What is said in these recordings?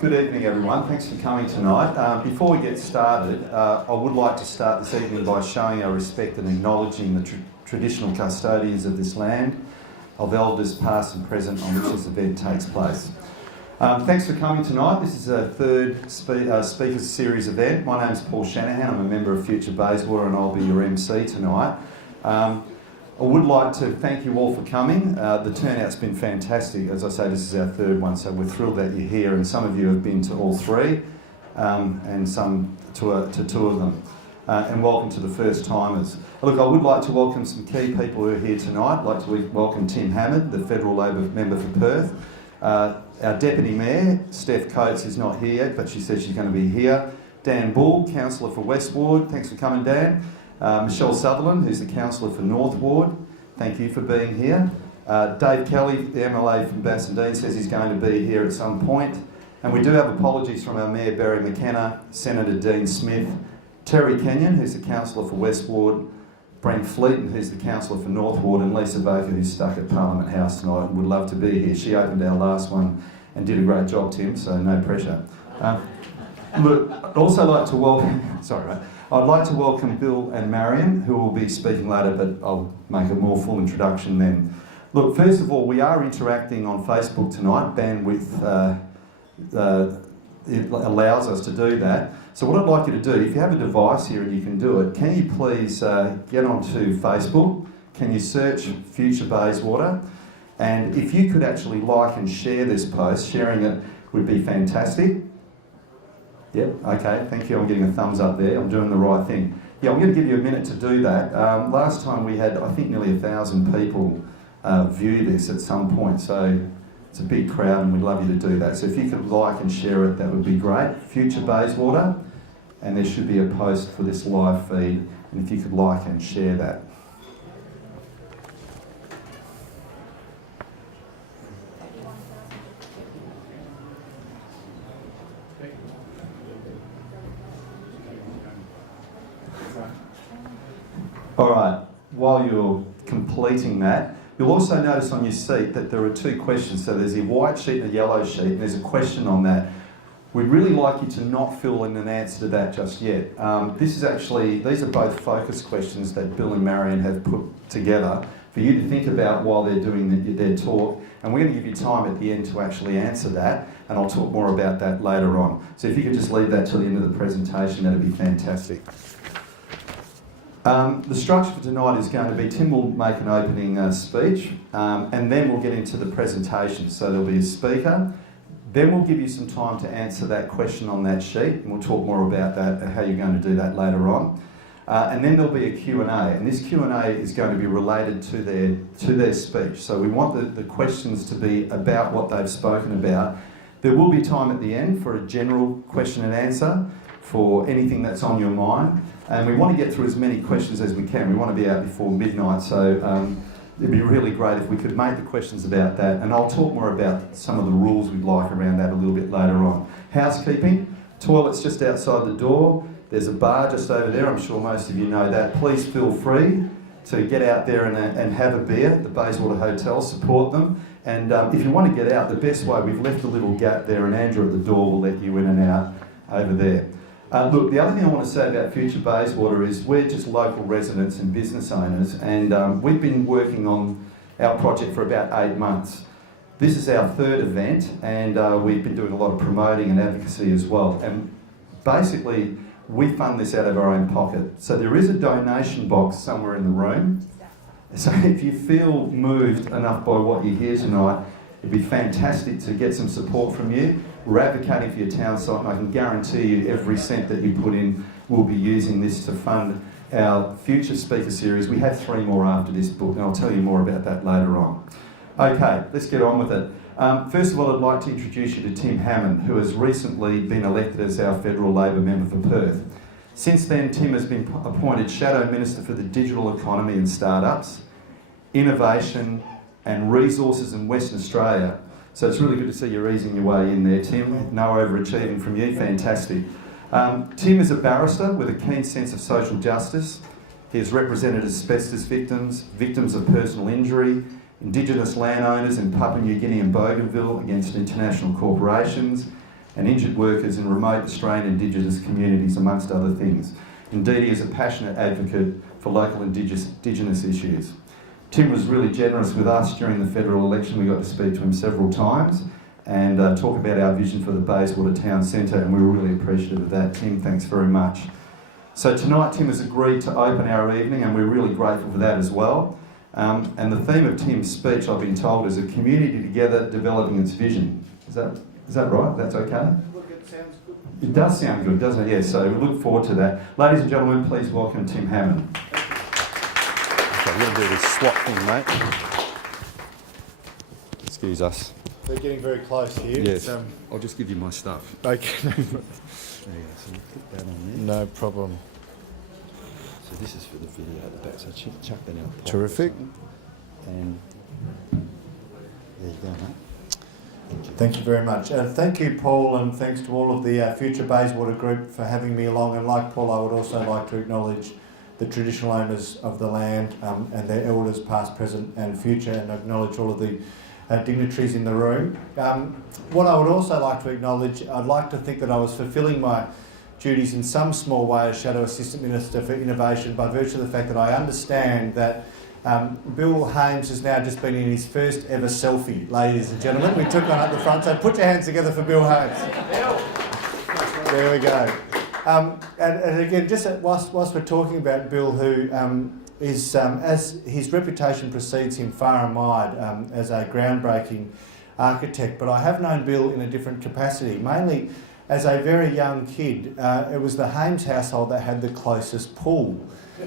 Good evening, everyone. Thanks for coming tonight. Before we get started, I would like to start this evening by showing our respect and acknowledging the traditional custodians of this land, of elders past and present on which this event takes place. Thanks for coming tonight. This is a third Speakers Series event. My name is Paul Shanahan. I'm a member of Future Bayswater and I'll be your MC tonight. I would like to thank you all for coming. The turnout's been fantastic. As I say, this is our third one, so we're thrilled that you're here, and some of you have been to all three, and some to two of them. And welcome to the first timers. Look, I would like to welcome some key people who are here tonight. I'd like to welcome Tim Hammond, the Federal Labor member for Perth. Our Deputy Mayor, Steph Coates, is not here, but she said she's going to be here. Dan Bull, Councillor for West Ward. Thanks for coming, Dan. Michelle Sutherland, who's the Councillor for North Ward, thank you for being here. Dave Kelly, the MLA from Bassendean, says he's going to be here at some point. And we do have apologies from our Mayor Barry McKenna, Senator Dean Smith, Terry Kenyon, who's the Councillor for West Ward, Brent Fleeton, who's the Councillor for North Ward, and Lisa Baker, who's stuck at Parliament House tonight and would love to be here. She opened our last one and did a great job, Tim, so no pressure. Look, I'd also like to welcome, I'd like to welcome Bill and Marion, who will be speaking later, but I'll make a more full introduction then. Look, first of all, we are interacting on Facebook tonight. Bandwidth it allows us to do that. So what I'd like you to do, if you have a device here and you can do it, can you please get onto Facebook? Can you search Future Bayswater? And if you could actually like and share this post, sharing it would be fantastic. Yep, okay, thank you. I'm getting a thumbs up there. I'm doing the right thing. Yeah, I'm going to give you a minute to do that. Last time we had, I think, nearly 1,000 people view this at some point, so it's a big crowd and we'd love you to do that. So if you could like and share it, that would be great. Future Bayswater, and there should be a post for this live feed, and if you could like and share that. All right, while you're completing that, you'll also notice on your sheet that there are two questions. So there's a white sheet and a yellow sheet, and there's a question on that. We'd really like you to not fill in an answer to that just yet. These are both focus questions that Bill and Marion have put together for you to think about while they're doing their talk. And we're going to give you time at the end to actually answer that, and I'll talk more about that later on. So if you could just leave that till the end of the presentation, that'd be fantastic. The structure for tonight is going to be, Tim will make an opening speech, and then we'll get into the presentation. So there'll be a speaker, then we'll give you some time to answer that question on that sheet, and we'll talk more about that and how you're going to do that later on. And then there'll be a Q&A, and this Q&A is going to be related to their speech. So we want the questions to be about what they've spoken about. There will be time at the end for a general question and answer for anything that's on your mind. And we want to get through as many questions as we can. We want to be out before midnight, so it'd be really great if we could make the questions about that. And I'll talk more about some of the rules we'd like around that a little bit later on. Housekeeping, toilets just outside the door. There's a bar just over there. I'm sure most of you know that. Please feel free to get out there and have a beer at the Bayswater Hotel, support them. And if you want to get out, the best way, we've left a little gap there, and Andrew at the door will let you in and out over there. Look, the other thing I want to say about Future Bayswater is we're just local residents and business owners, and we've been working on our project for about 8 months. This is our third event, and we've been doing a lot of promoting and advocacy as well. And basically, we fund this out of our own pocket. So there is a donation box somewhere in the room. So if you feel moved enough by what you hear tonight, it'd be fantastic to get some support from you. We're advocating for your town site, and I can guarantee you every cent that you put in, we'll be using this to fund our future speaker series. We have 3 more after this book, and I'll tell you more about that later on. Okay, let's get on with it. First of all, I'd like to introduce you to Tim Hammond, who has recently been elected as our Federal Labor member for Perth. Since then, Tim has been appointed Shadow Minister for the Digital Economy and Startups, Innovation and Resources in Western Australia. So it's really good to see you easing your way in there, Tim. No overachieving from you, fantastic. Tim is a barrister with a keen sense of social justice. He has represented asbestos victims, victims of personal injury, Indigenous landowners in Papua New Guinea and Bougainville against international corporations, and injured workers in remote Australian Indigenous communities, amongst other things. Indeed, he is a passionate advocate for local Indigenous issues. Tim was really generous with us during the federal election. We got to speak to him several times and talk about our vision for the Bayswater Town Centre, and we were really appreciative of that. Tim, thanks very much. So tonight Tim has agreed to open our evening, and we're really grateful for that as well. And the theme of Tim's speech, I've been told, is a community together developing its vision. Is that right? That's okay? Look, it sounds good. It does sound good, doesn't it? Yes, so we look forward to that. Ladies and gentlemen, please welcome Tim Hammond. Okay, we're going to do this swap thing, mate. Excuse us. We're getting very close here. Yes. I'll just give you my stuff. Okay. There you go. So you put that on there. No problem. So this is for the video at the back. So chuck that out. Terrific. And there you go, mate. Thank you very much. Thank you, Paul, and thanks to all of the Future Bayswater group for having me along. And like Paul, I would also like to acknowledge the traditional owners of the land and their elders, past, present and future, and acknowledge all of the dignitaries in the room. What I would also like to acknowledge, I'd like to think that I was fulfilling my duties in some small way as Shadow Assistant Minister for Innovation by virtue of the fact that I understand that Bill Hames has now just been in his first ever selfie, ladies and gentlemen. We took one at the front, so put your hands together for Bill Hames. There we go. And again, just whilst we're talking about Bill, who is, as his reputation precedes him far and wide as a groundbreaking architect, but I have known Bill in a different capacity, mainly as a very young kid. It was the Hames household that had the closest pool.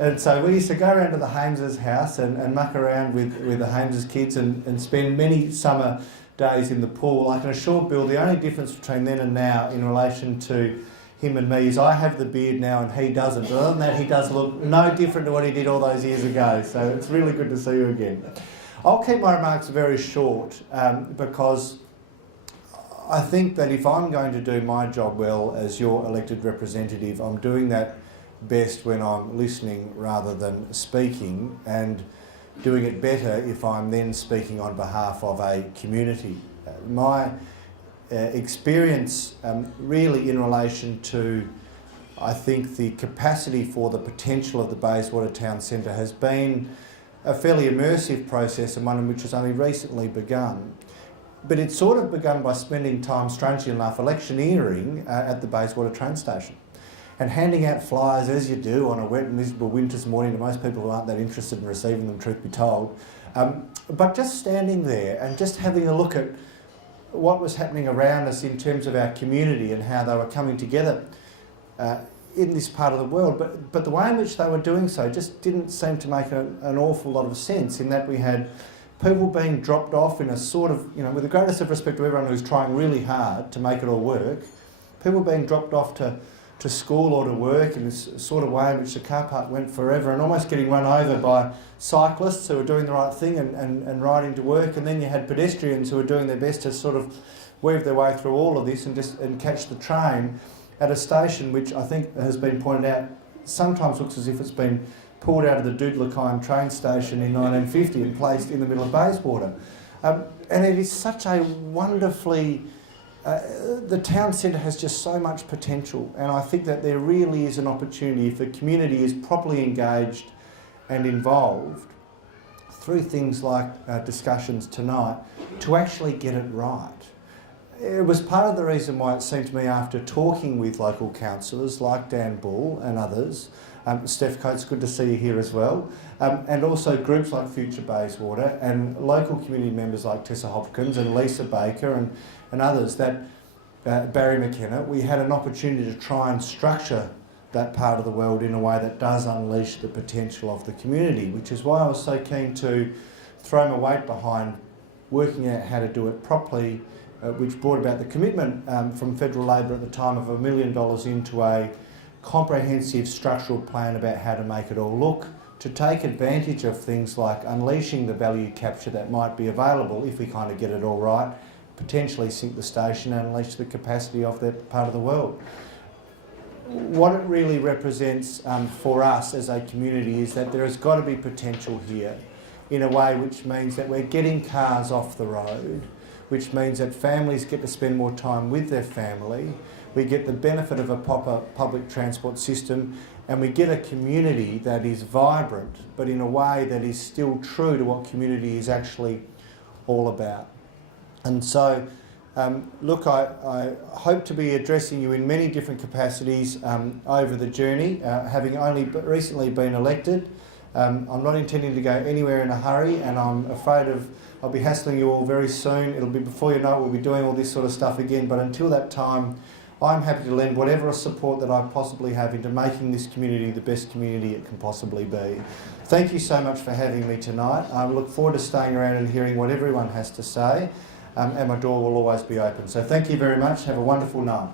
And so we used to go around to the Hameses' house and muck around with the Hameses' kids and spend many summer days in the pool. I can assure Bill the only difference between then and now in relation to him and me is I have the beard now and he doesn't. But other than that, he does look no different to what he did all those years ago. So it's really good to see you again. I'll keep my remarks very short because I think that if I'm going to do my job well as your elected representative, I'm doing that best when I'm listening rather than speaking, and doing it better if I'm then speaking on behalf of a community. My experience really in relation to, I think, the capacity for the potential of the Bayswater Town Centre has been a fairly immersive process, and one in which has only recently begun. But it's sort of begun by spending time, strangely enough, electioneering at the Bayswater train station and handing out flyers, as you do on a wet and miserable winter's morning to most people who aren't that interested in receiving them, truth be told. But just standing there and just having a look at what was happening around us in terms of our community and how they were coming together in this part of the world. But the way in which they were doing so just didn't seem to make an awful lot of sense, in that we had people being dropped off in a sort of, with the greatest of respect to everyone who's trying really hard to make it all work, people being dropped off to school or to work in this sort of way in which the car park went forever, and almost getting run over by cyclists who were doing the right thing and riding to work. And then you had pedestrians who were doing their best to sort of weave their way through all of this and catch the train at a station which I think has been pointed out sometimes looks as if it's been pulled out of the Doodlakine train station in 1950 and placed in the middle of Bayswater. And it is such a wonderfully... the town centre has just so much potential, and I think that there really is an opportunity, if the community is properly engaged and involved through things like discussions tonight, to actually get it right. It was part of the reason why it seemed to me, after talking with local councillors like Dan Bull and others, Steph Coates, good to see you here as well, and also groups like Future Bayswater and local community members like Tessa Hopkins and Lisa Baker and others, that Barry McKenna, we had an opportunity to try and structure that part of the world in a way that does unleash the potential of the community, which is why I was so keen to throw my weight behind working out how to do it properly, which brought about the commitment from Federal Labor at the time of $1 million into a comprehensive structural plan about how to make it all look, to take advantage of things like unleashing the value capture that might be available if we kind of get it all right, potentially sink the station and unleash the capacity of that part of the world. What it really represents for us as a community is that there has got to be potential here in a way which means that we're getting cars off the road, which means that families get to spend more time with their family. We get the benefit of a proper public transport system, and we get a community that is vibrant, but in a way that is still true to what community is actually all about. And so, look, I hope to be addressing you in many different capacities over the journey, having only recently been elected. I'm not intending to go anywhere in a hurry, and I'm afraid I'll be hassling you all very soon. It'll be before you know it, we'll be doing all this sort of stuff again, but until that time, I'm happy to lend whatever support that I possibly have into making this community the best community it can possibly be. Thank you so much for having me tonight. I look forward to staying around and hearing what everyone has to say, and my door will always be open. So thank you very much. Have a wonderful night.